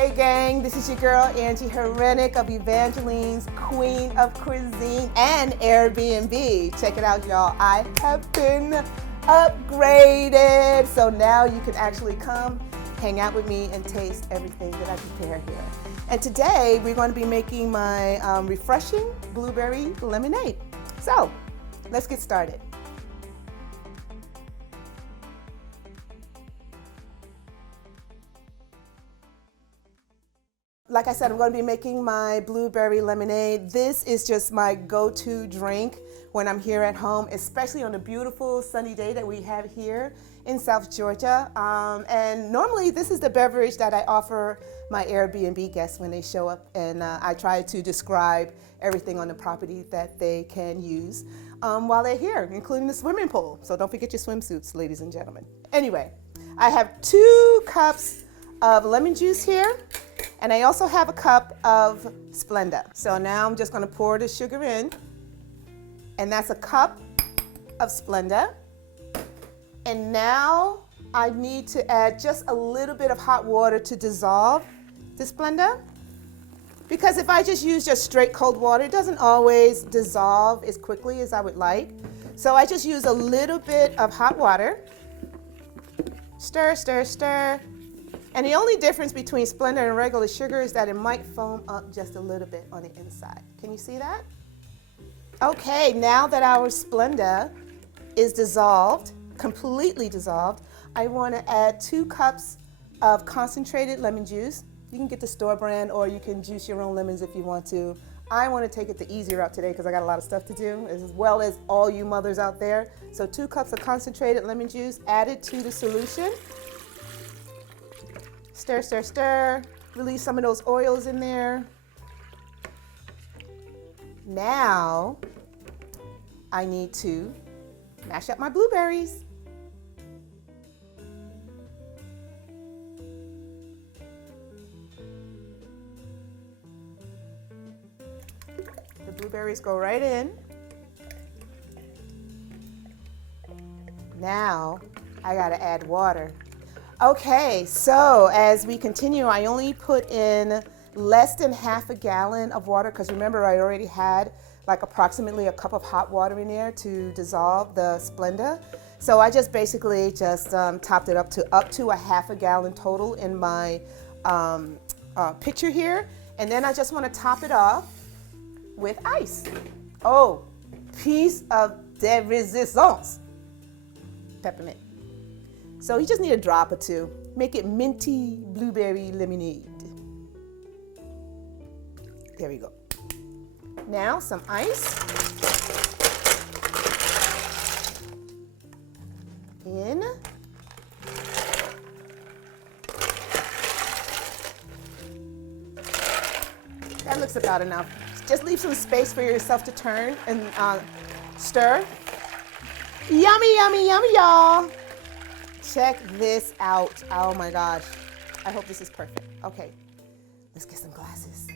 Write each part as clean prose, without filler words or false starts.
Hey gang, this is your girl Angie Herenick of Evangeline's Queen of Cuisine and Airbnb. Check it out, y'all. I have been upgraded. So now you can actually come hang out with me and taste everything that I prepare here. And today we're going to be making my refreshing blueberry lemonade. So let's get started. Like I said, I'm going to be making my blueberry lemonade. This is just my go-to drink when I'm here at home, especially on a beautiful sunny day that we have here in South Georgia. And normally this is the beverage that I offer my Airbnb guests when they show up, and I try to describe everything on the property that they can use while they're here, including the swimming pool. So don't forget your swimsuits, ladies and gentlemen. Anyway, I have 2 cups of lemon juice here. And I also have a cup of Splenda. So now I'm just going to pour the sugar in. And that's a cup of Splenda. And now I need to add just a little bit of hot water to dissolve the Splenda. Because if I just use just straight cold water, it doesn't always dissolve as quickly as I would like. So I just use a little bit of hot water. Stir, stir, stir. And the only difference between Splenda and regular sugar is that it might foam up just a little bit on the inside. Can you see that? Okay, now that our Splenda is dissolved, completely dissolved, I want to add 2 cups of concentrated lemon juice. You can get the store brand or you can juice your own lemons if you want to. I want to take it the easier route today because I got a lot of stuff to do, as well as all you mothers out there. So 2 cups of concentrated lemon juice added to the solution. Stir, stir, stir. Release some of those oils in there. Now, I need to mash up my blueberries. The blueberries go right in. Now, I gotta add water. Okay, so as we continue, I only put in less than half a gallon of water because remember I already had like approximately a cup of hot water in there to dissolve the Splenda. So I just basically just topped it up to a half a gallon total in my picture here. And then I just want to top it off with ice. Oh, piece of de resistance. Peppermint. So you just need a drop or 2. Make it minty blueberry lemonade. There we go. Now some ice. In. That looks about enough. Just leave some space for yourself to turn and stir. Yummy, yummy, yummy, y'all. Check this out. Oh my gosh. I hope this is perfect. Okay, let's get some glasses.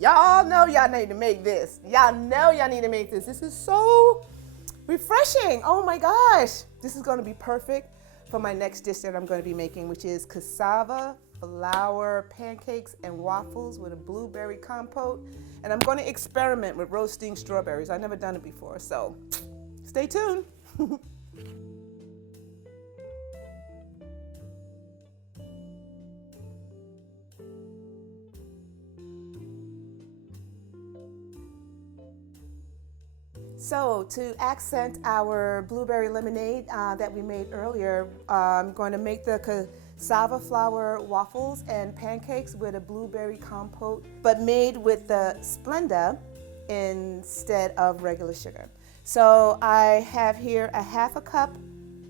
Y'all know y'all need to make this. Y'all know y'all need to make this. This is so refreshing. Oh my gosh. This is going to be perfect for my next dish that I'm going to be making, which is cassava flour pancakes and waffles with a blueberry compote. And I'm going to experiment with roasting strawberries. I've never done it before, so stay tuned. So to accent our blueberry lemonade that we made earlier, I'm going to make the cassava flour waffles and pancakes with a blueberry compote, but made with the Splenda instead of regular sugar. So I have here a half a cup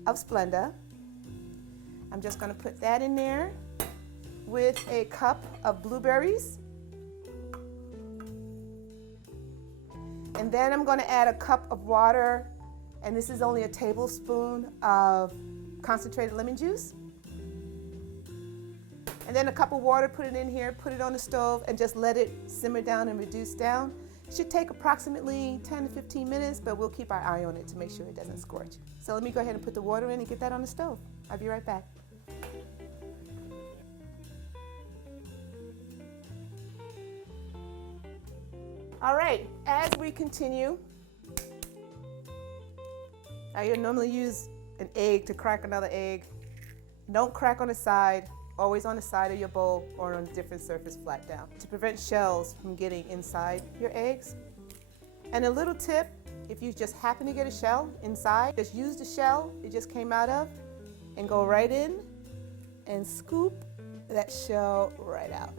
of Splenda. I'm just going to put that in there with a cup of blueberries. And then I'm going to add a cup of water, and this is only a tablespoon of concentrated lemon juice. And then a cup of water, put it in here, put it on the stove, and just let it simmer down and reduce down. It should take approximately 10 to 15 minutes, but we'll keep our eye on it to make sure it doesn't scorch. So let me go ahead and put the water in and get that on the stove. I'll be right back. All right, as we continue, I normally use an egg to crack another egg. Don't crack on the side, always on the side of your bowl or on a different surface flat down to prevent shells from getting inside your eggs. And a little tip, if you just happen to get a shell inside, just use the shell it just came out of and go right in and scoop that shell right out.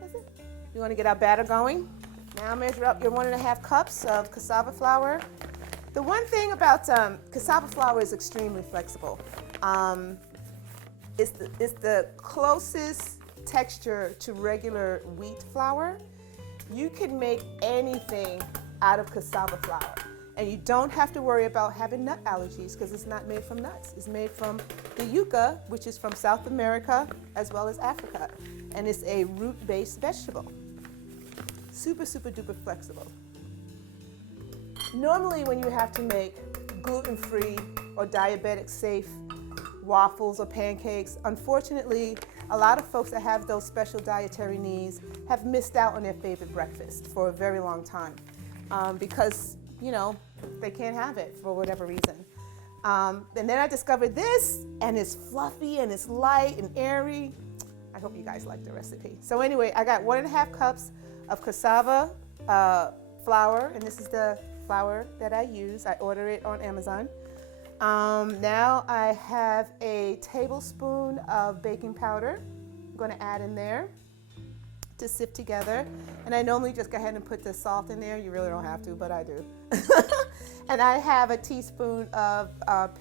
That's it. You want to get our batter going. Now measure up your 1.5 cups of cassava flour. The one thing about cassava flour is extremely flexible. It's the closest texture to regular wheat flour. You can make anything out of cassava flour. And you don't have to worry about having nut allergies because it's not made from nuts. It's made from the yucca, which is from South America as well as Africa. And it's a root-based vegetable. Super, super duper flexible. Normally when you have to make gluten-free or diabetic safe waffles or pancakes, unfortunately, a lot of folks that have those special dietary needs have missed out on their favorite breakfast for a very long time because, you know, they can't have it for whatever reason. And then I discovered this, and it's fluffy and it's light and airy. I hope you guys like the recipe. So anyway, I got 1.5 cups of cassava flour, and this is the flour that I use. I order it on Amazon. Now I have a tablespoon of baking powder. I'm going to add in there to sift together. And I normally just go ahead and put the salt in there. You really don't have to, but I do. And I have a teaspoon of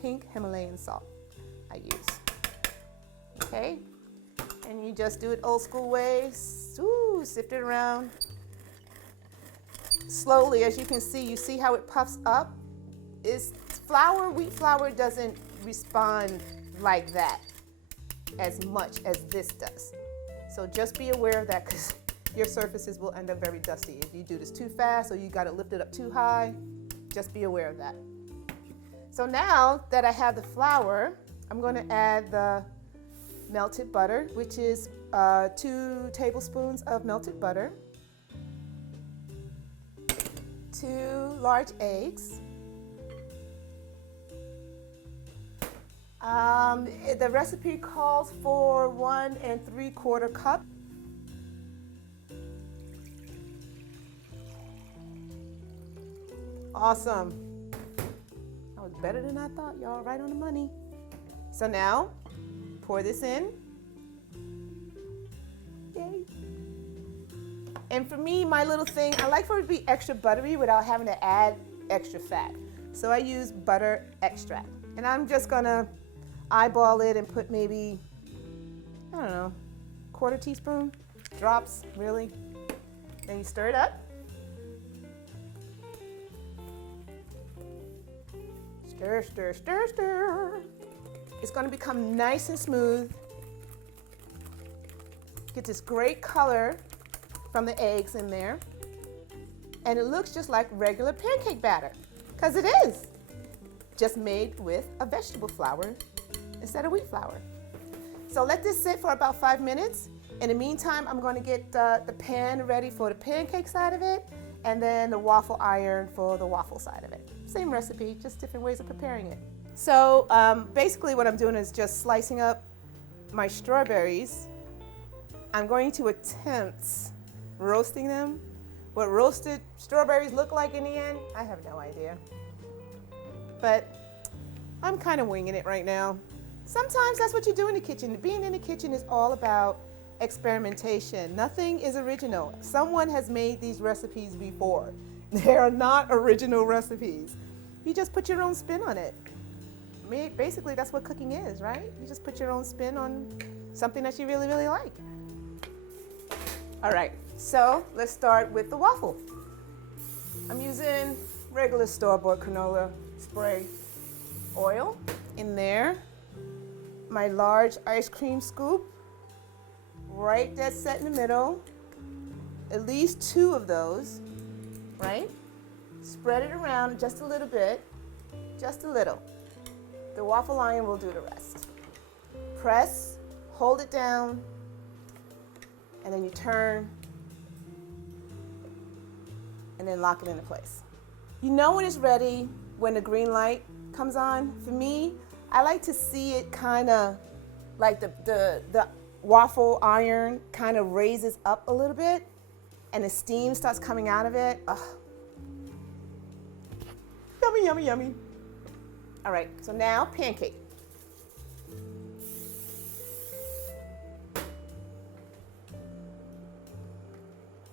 pink Himalayan salt I use. Okay? And you just do it old school way. Ooh, sift it around. Slowly, as you can see, you see how it puffs up? Wheat flour doesn't respond like that as much as this does. So just be aware of that because your surfaces will end up very dusty. If you do this too fast or you got it lifted up too high, just be aware of that. So now that I have the flour, I'm going to add the melted butter, which is 2 tablespoons of melted butter, 2 large eggs. The recipe calls for 1 3/4 cup. Awesome. That was better than I thought, y'all. Right on the money. So now, pour this in. Yay. And for me, my little thing, I like for it to be extra buttery without having to add extra fat. So I use butter extract. And I'm just gonna eyeball it and put maybe, I don't know, 1/4 teaspoon, drops, really. Then you stir it up. Stir, stir, stir, stir. It's gonna become nice and smooth. Get this great color from the eggs in there. And it looks just like regular pancake batter, because it is. Just made with a vegetable flour instead of wheat flour. So let this sit for about 5 minutes. In the meantime, I'm going to get the pan ready for the pancake side of it and then the waffle iron for the waffle side of it. Same recipe, just different ways of preparing it. So basically what I'm doing is just slicing up my strawberries. I'm going to attempt roasting them. What roasted strawberries look like in the end, I have no idea. But I'm kind of winging it right now. Sometimes that's what you do in the kitchen. Being in the kitchen is all about experimentation. Nothing is original. Someone has made these recipes before. They are not original recipes. You just put your own spin on it. Basically, that's what cooking is, right? You just put your own spin on something that you really, really like. All right, so let's start with the waffle. I'm using regular store-bought canola spray oil in there. My large ice cream scoop, right dead set in the middle. At least 2 of those. right? Spread it around just a little bit, just a little. The waffle iron will do the rest. Press, hold it down, and then you turn, and then lock it into place. You know when it's ready when the green light comes on. For me, I like to see it kind of like the waffle iron kind of raises up a little bit and the steam starts coming out of it. Ugh. Yummy, yummy, yummy. All right, so now pancake.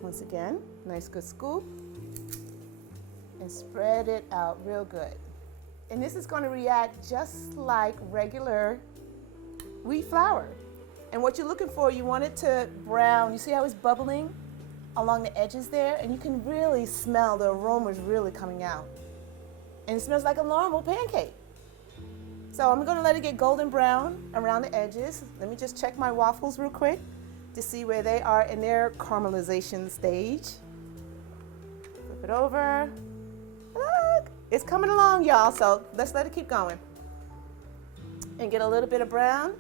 Once again, nice good scoop. And spread it out real good. And this is going to react just like regular wheat flour. And what you're looking for, you want it to brown. You see how it's bubbling along the edges there? And you can really smell the aromas really coming out. And it smells like a normal pancake. So I'm going to let it get golden brown around the edges. Let me just check my waffles real quick to see where they are in their caramelization stage. Flip it over. Look, it's coming along, y'all, so let's let it keep going. And get a little bit of brown.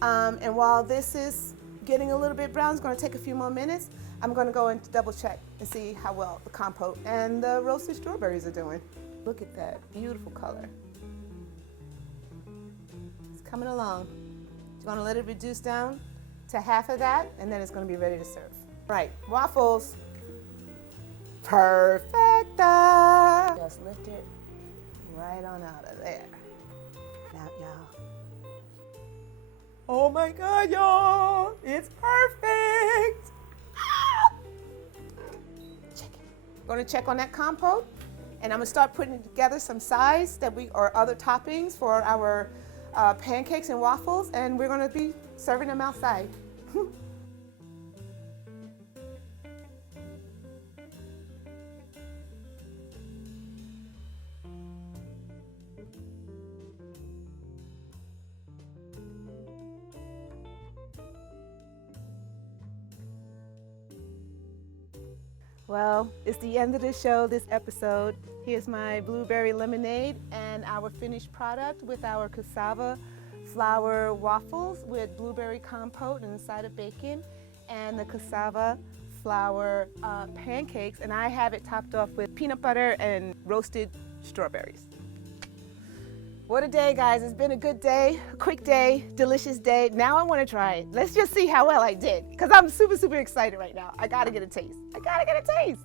And while this is getting a little bit brown, it's going to take a few more minutes. I'm going to go and double check and see how well the compote and the roasted strawberries are doing. Look at that beautiful color. It's coming along. You're going to let it reduce down to half of that, and then it's going to be ready to serve. Right, waffles. Perfecta. Just lift it right on out of there. Now, y'all. Oh my God, y'all. It's perfect. Check it. I'm going to check on that compote, and I'm going to start putting together some sides or other toppings for our pancakes and waffles, and we're going to be serving them outside. Well, it's the end of the show, this episode. Here's my blueberry lemonade and our finished product with our cassava flour waffles with blueberry compote and a side of bacon, and the cassava flour pancakes, and I have it topped off with peanut butter and roasted strawberries. What a day, guys. It's been a good day, a quick day, delicious day. Now I want to try it. Let's just see how well I did, because I'm super, super excited right now. I got to get a taste. I got to get a taste.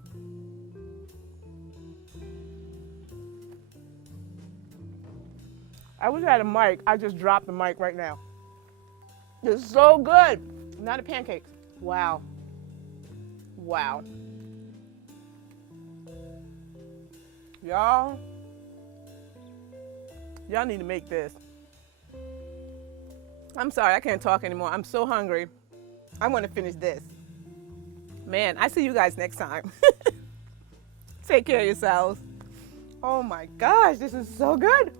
I wish I had a mic. I just dropped the mic right now. It's so good. Not the pancakes. Wow. Wow. Y'all need to make this. I'm sorry, I can't talk anymore. I'm so hungry. I want to finish this. Man, I see you guys next time. Take care of yourselves. Oh my gosh, this is so good.